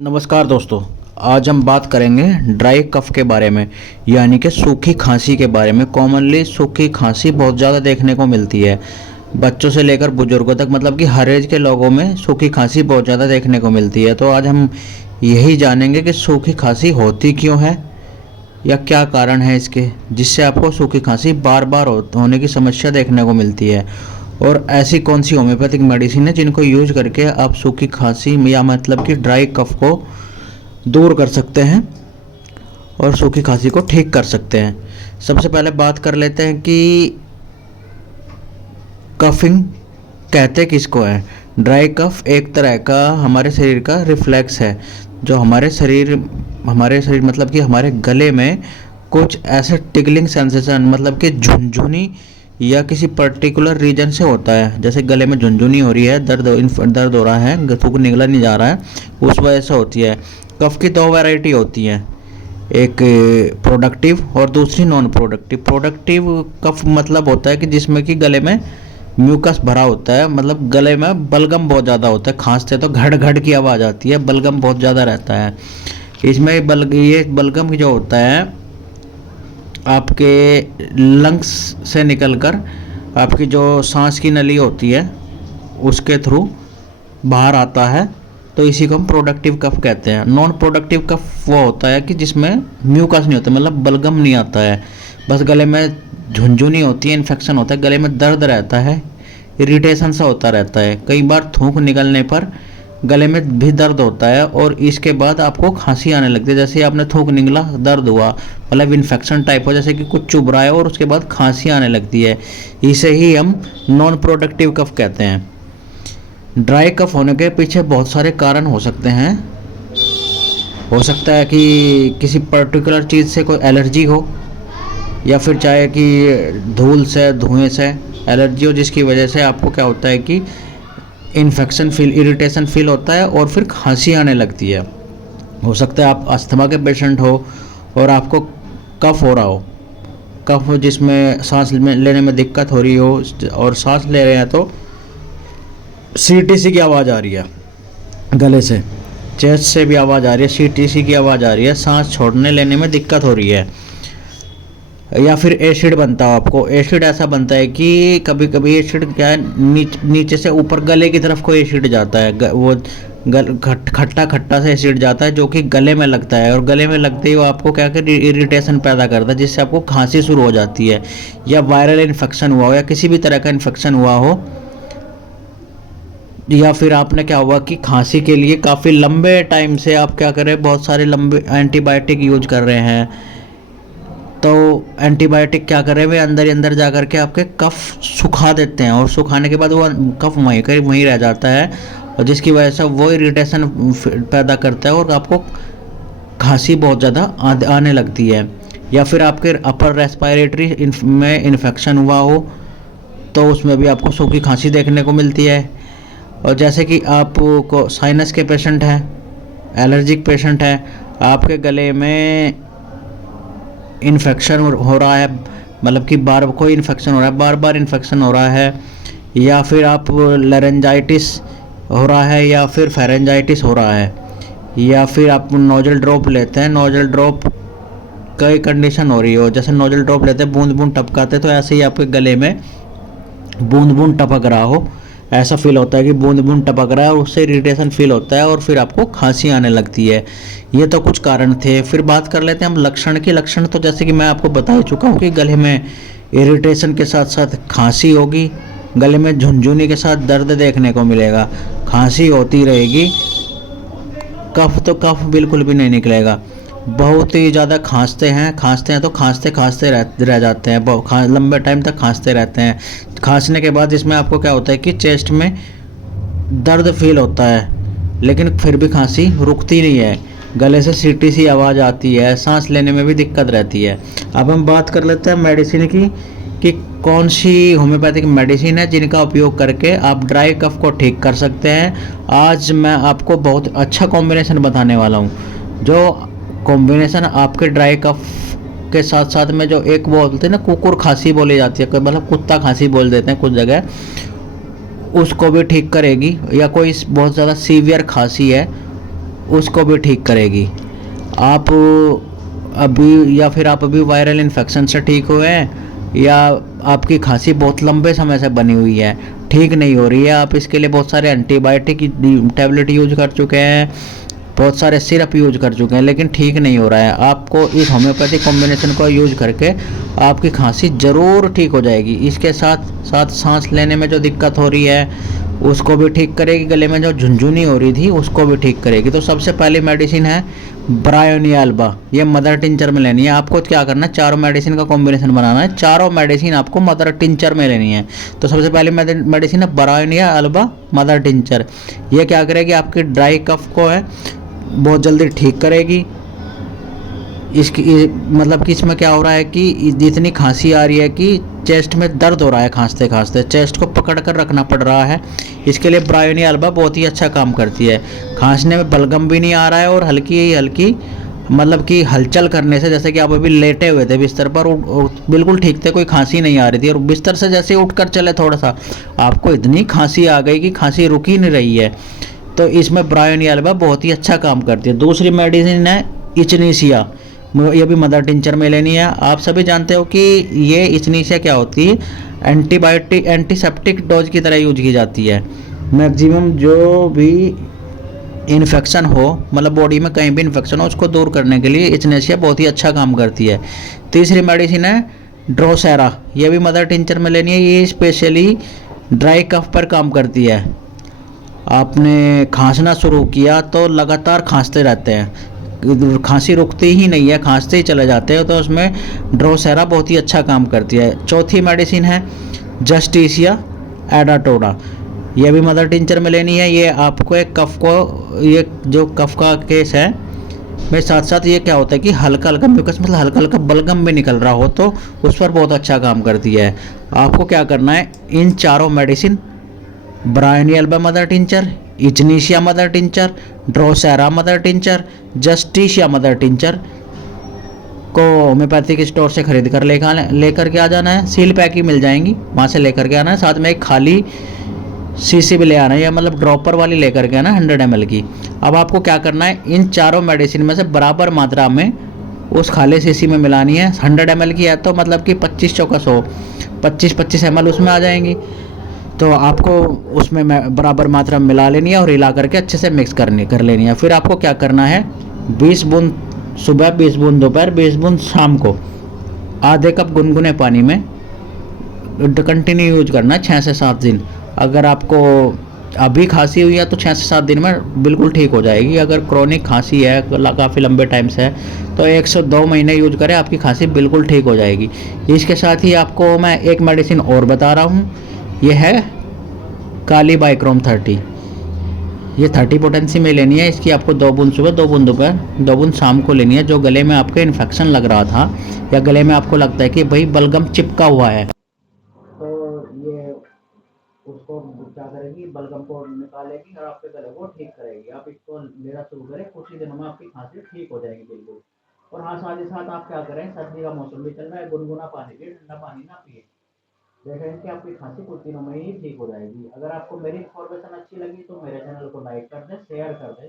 नमस्कार दोस्तों। आज हम बात करेंगे ड्राई कफ के बारे में, यानी कि सूखी खांसी के बारे में। कॉमनली सूखी खांसी बहुत ज़्यादा देखने को मिलती है, बच्चों से लेकर बुजुर्गों तक, मतलब कि हर एज के लोगों में सूखी खांसी बहुत ज़्यादा देखने को मिलती है। तो आज हम यही जानेंगे कि सूखी खांसी होती क्यों है या क्या कारण है इसके, जिससे आपको सूखी खांसी बार बार होने की समस्या देखने को मिलती है, और ऐसी कौन सी होम्योपैथिक मेडिसिन है जिनको यूज करके आप सूखी खांसी या मतलब कि ड्राई कफ को दूर कर सकते हैं और सूखी खांसी को ठीक कर सकते हैं। सबसे पहले बात कर लेते हैं कि कफिंग कहते किसको है। ड्राई कफ एक तरह का हमारे शरीर का रिफ्लेक्स है, जो हमारे शरीर मतलब कि हमारे गले में कुछ ऐसे टिकलिंग सेंसेशन, मतलब कि झुनझुनी या किसी पर्टिकुलर रीजन से होता है। जैसे गले में झुनझुनी हो रही है, दर्द हो रहा है, थूक निकला नहीं जा रहा है, उस वजह से होती है। कफ की दो वैरायटी होती हैं, एक प्रोडक्टिव और दूसरी नॉन प्रोडक्टिव। प्रोडक्टिव कफ मतलब होता है कि जिसमें कि गले में म्यूकस भरा होता है, मतलब गले में बलगम बहुत ज़्यादा होता है, खांसते तो घड़ घड़ की आवाज़ आती है, बलगम बहुत ज़्यादा रहता है इसमें। ये बलगम जो होता है आपके लंग्स से निकलकर आपकी जो सांस की नली होती है उसके थ्रू बाहर आता है, तो इसी को हम प्रोडक्टिव कफ कहते हैं। नॉन प्रोडक्टिव कफ वो होता है कि जिसमें म्यूकस नहीं होता, मतलब बलगम नहीं आता है, बस गले में झुनझुनी होती है, इन्फेक्शन होता है, गले में दर्द रहता है, इरिटेशन सा होता रहता है, कई बार थूक निकलने पर गले में भी दर्द होता है, और इसके बाद आपको खांसी आने लगती है। जैसे आपने थूक निकला, दर्द हुआ, मतलब इन्फेक्शन टाइप हो, जैसे कि कुछ चुभ रहा है और उसके बाद खांसी आने लगती है, इसे ही हम नॉन प्रोडक्टिव कफ कहते हैं। ड्राई कफ होने के पीछे बहुत सारे कारण हो सकते हैं। हो सकता है कि किसी पर्टिकुलर चीज़ से कोई एलर्जी हो, या फिर चाहे कि धूल से, धुएं से एलर्जी हो, जिसकी वजह से आपको क्या होता है कि इन्फेक्शन फील, इरिटेशन फील होता है और फिर खांसी आने लगती है। हो सकता है आप अस्थमा के पेशेंट हो और आपको कफ हो रहा हो, कफ जिसमें सांस लेने में दिक्कत हो रही हो, और सांस ले रहे हैं तो सीटीसी की आवाज़ आ रही है, गले से, चेस्ट से भी आवाज़ आ रही है, सीटीसी की आवाज़ आ रही है, सांस छोड़ने लेने में दिक्कत हो रही है। या फिर एसिड बनता हो आपको, एसिड ऐसा बनता है कि कभी कभी एसिड क्या है, नीचे से ऊपर गले की तरफ कोई एसिड जाता है, वो खट्टा खट्टा से एसिड जाता है जो कि गले में लगता है, और गले में लगते ही वो आपको क्या कर इरिटेशन पैदा करता है, जिससे आपको खांसी शुरू हो जाती है। या वायरल इन्फेक्शन हुआ हो, या किसी भी तरह का इन्फेक्शन हुआ हो, या फिर आपने क्या हुआ कि खांसी के लिए काफ़ी लंबे टाइम से आप क्या कर रहे हैं, बहुत सारे लंबे एंटीबायोटिक यूज कर रहे हैं, तो एंटीबायोटिक क्या कर रहे हैं, वे अंदर ही अंदर जा कर के आपके कफ सुखा देते हैं, और सुखाने के बाद वो कफ वहीं रह जाता है, और जिसकी वजह से वो इरिटेशन पैदा करता है और आपको खांसी बहुत ज़्यादा आने लगती है। या फिर आपके अपर रेस्पिरेटरी में इन्फेक्शन हुआ हो, तो उसमें भी आपको सूखी खांसी देखने को मिलती है। और जैसे कि आपको साइनस के पेशेंट हैं, एलर्जिक पेशेंट हैं, आपके गले में इन्फेक्शन हो रहा है, मतलब कि कोई इन्फेक्शन हो रहा है, बार बार इन्फेक्शन हो रहा है, या फिर आप लैरेंजाइटिस हो रहा है, या फिर फेरेंजाइटिस हो रहा है, या फिर आप नोजल ड्रॉप लेते हैं, नोजल ड्रॉप कई कंडीशन हो रही हो, जैसे नोजल ड्रॉप लेते हैं, बूंद बूंद टपकाते, तो ऐसे ही आपके गले में बूंद बूंद टपक रहा हो, ऐसा फील होता है कि बूंद बूंद टपक रहा है, और उससे इरिटेशन फील होता है, और फिर आपको खांसी आने लगती है। ये तो कुछ कारण थे। फिर बात कर लेते हैं हम लक्षण की। लक्षण तो जैसे कि मैं आपको बता ही चुका हूँ कि गले में इरिटेशन के साथ साथ खांसी होगी, गले में झुनझुनी के साथ दर्द देखने को मिलेगा, खांसी होती रहेगी, कफ तो कफ बिल्कुल भी नहीं निकलेगा, बहुत ही ज़्यादा खांसते हैं तो खांसते खांसते रह जाते हैं, लंबे टाइम तक खांसते रहते हैं। खांसने के बाद इसमें आपको क्या होता है कि चेस्ट में दर्द फील होता है, लेकिन फिर भी खांसी रुकती नहीं है, गले से सीटी सी आवाज़ आती है, सांस लेने में भी दिक्कत रहती है। अब हम बात कर लेते हैं मेडिसिन की, कि कौन सी होम्योपैथिक मेडिसिन है जिनका उपयोग करके आप ड्राई कफ को ठीक कर सकते हैं। आज मैं आपको बहुत अच्छा कॉम्बिनेशन बताने वाला हूँ, जो कॉम्बिनेशन आपके ड्राई कफ के साथ साथ में, जो एक वो बोलते हैं ना कुकुर खांसी बोली जाती है, मतलब कुत्ता खांसी बोल देते हैं कुछ जगह, उसको भी ठीक करेगी। या कोई बहुत ज़्यादा सीवियर खांसी है उसको भी ठीक करेगी। आप अभी या फिर आप अभी वायरल इन्फेक्शन से ठीक हुए हैं, या आपकी खांसी बहुत लंबे समय से बनी हुई है, ठीक नहीं हो रही है, आप इसके लिए बहुत सारे एंटीबायोटिक टैबलेट यूज कर चुके हैं, बहुत सारे सिरप यूज कर चुके हैं, लेकिन ठीक नहीं हो रहा है। आपको इस होम्योपैथिक कॉम्बिनेशन को यूज करके आपकी खांसी ज़रूर ठीक हो जाएगी। इसके साथ साथ सांस लेने में जो दिक्कत हो रही है उसको भी ठीक करेगी, गले में जो झुनझुनी हो रही थी उसको भी ठीक करेगी। तो सबसे पहली मेडिसिन है ब्रायोनिया अल्बा, ये मदर टिंचर में लेनी है। आपको क्या करना है, चारों मेडिसिन का कॉम्बिनेशन बनाना है, चारों मेडिसिन आपको मदर टिंचर में लेनी है। तो सबसे पहली मेडिसिन है ब्रायोनिया अल्बा मदर टिंचर। ये क्या करेगी, आपकी ड्राई कफ को है बहुत जल्दी ठीक करेगी। इसकी मतलब कि इसमें क्या हो रहा है कि इतनी खांसी आ रही है कि चेस्ट में दर्द हो रहा है, खांसते खांसते चेस्ट को पकड़ कर रखना पड़ रहा है। इसके लिए ब्रायोनिया अल्बा बहुत ही अच्छा काम करती है। खांसने में बलगम भी नहीं आ रहा है, और हल्की हल्की मतलब कि हलचल करने से, जैसे कि आप अभी लेटे हुए थे बिस्तर पर, बिल्कुल ठीक थे, कोई खांसी नहीं आ रही थी, और बिस्तर से जैसे उठकर चले थोड़ा सा, आपको इतनी खांसी आ गई कि खांसी रुक ही नहीं रही है। तो इसमें ब्रायोनिया अल्बा बहुत ही अच्छा काम करती है। दूसरी मेडिसिन है इचनीसिया, ये भी मदर टिंचर में लेनी है। आप सभी जानते हो कि ये इचनीसिया क्या होती है, एंटीबायोटिक एंटीसेप्टिक डोज की तरह यूज की जाती है। मैक्सिमम जो भी इन्फेक्शन हो, मतलब बॉडी में कहीं भी इन्फेक्शन हो, उसको दूर करने के लिए इचनीसिया बहुत ही अच्छा काम करती है। तीसरी मेडिसिन है ड्रोसेरा, ये भी मदर टिंचर में लेनी है। ये स्पेशली ड्राई कफ पर काम करती है। आपने खांसना शुरू किया तो लगातार खांसते रहते हैं, खांसी रुकती ही नहीं है, खांसते ही चले जाते हैं, तो उसमें ड्रोसेरा बहुत ही अच्छा काम करती है। चौथी मेडिसिन है जस्टिसिया एडाटोडा, ये भी मदर टिंचर में लेनी है। ये आपको एक कफ को, ये जो कफ का केस है में साथ साथ ये क्या होता है कि हल्का हल्का म्यूकस, मतलब हल्का हल्का बलगम भी निकल रहा हो तो उस पर बहुत अच्छा काम करती है। आपको क्या करना है, इन चारों medicine bryonia alba mother tincture, echinacea mother tincture, drosera mother tincture, justicia mother tincture को होम्योपैथिक स्टोर से खरीद कर लेकर के आ जाना है। सील पैक ही मिल जाएंगी, वहाँ से लेकर के आना है। साथ में एक खाली शीशी भी ले आना है, या मतलब ड्रॉपर वाली लेकर के आना 100 ml की। अब आपको क्या करना है, इन चारों मेडिसिन में से बराबर मात्रा में उस खाली शीशी में मिलानी है। 100 ml की है तो मतलब कि 25 चौका 100, 25 ml उसमें आ जाएंगी। तो आपको उसमें बराबर मात्रा में मिला लेनी है और हिला करके अच्छे से मिक्स कर लेनी है। फिर आपको क्या करना है, 20 बूंद सुबह, 20 बूंद दोपहर, 20 बूंद शाम को आधे कप गुनगुने पानी में कंटिन्यू यूज करना है 6 से 7 दिन। अगर आपको अभी खांसी हुई है तो 6 से 7 दिन में बिल्कुल ठीक हो जाएगी। अगर क्रॉनिक खांसी है काफ़ी लंबे टाइम से है तो 1 से 2 महीने यूज करें, आपकी खांसी बिल्कुल ठीक हो जाएगी। इसके साथ ही आपको मैं एक मेडिसिन और बता रहा हूँ, ये है काली बाइक्रोम 30। ये 30 पोटेंसी में लेनी है। इसकी आपको 2 बूंद सुबह, 2 बूंद दोपहर, 2 बूंद शाम को लेनी है। जो गले में आपके इन्फेक्शन लग रहा था, या गले में आपको लगता है कि भाई बलगम चिपका हुआ है, तो ये उसको क्या करेगी, बलगम को निकालेगी और आपके गले को ठीक करेगी। आप इसको लेना शुरू करें, कुछ ही दिनों में आपकी खांसी ठीक हो जाएगी बिल्कुल। और हाँ, साथ ही साथ आप क्या करें, सर्दी का मौसम भी चल रहा है, गुनगुना पानी पिए, ठंडा पानी ना पिए। देखें कि आपकी खांसी कुछ दिनों में ही ठीक हो जाएगी। अगर आपको मेरी इन्फॉर्मेशन अच्छी लगी तो मेरे चैनल को लाइक कर दें, शेयर कर दें,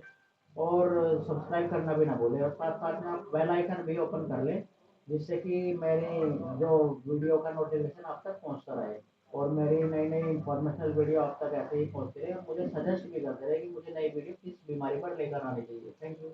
और सब्सक्राइब करना भी ना भूलें, और साथ साथ में आप बेल आइकन भी ओपन कर लें, जिससे कि मेरी जो वीडियो का नोटिफिकेशन आप तक पहुंचता रहे, और मेरी नई नई इंफॉर्मेशनल वीडियो आप तक ऐसे ही पहुंचते रहे, और मुझे सजेस्ट भी करते रहे कि मुझे नई वीडियो किस बीमारी पर लेकर आनी चाहिए। Thank you.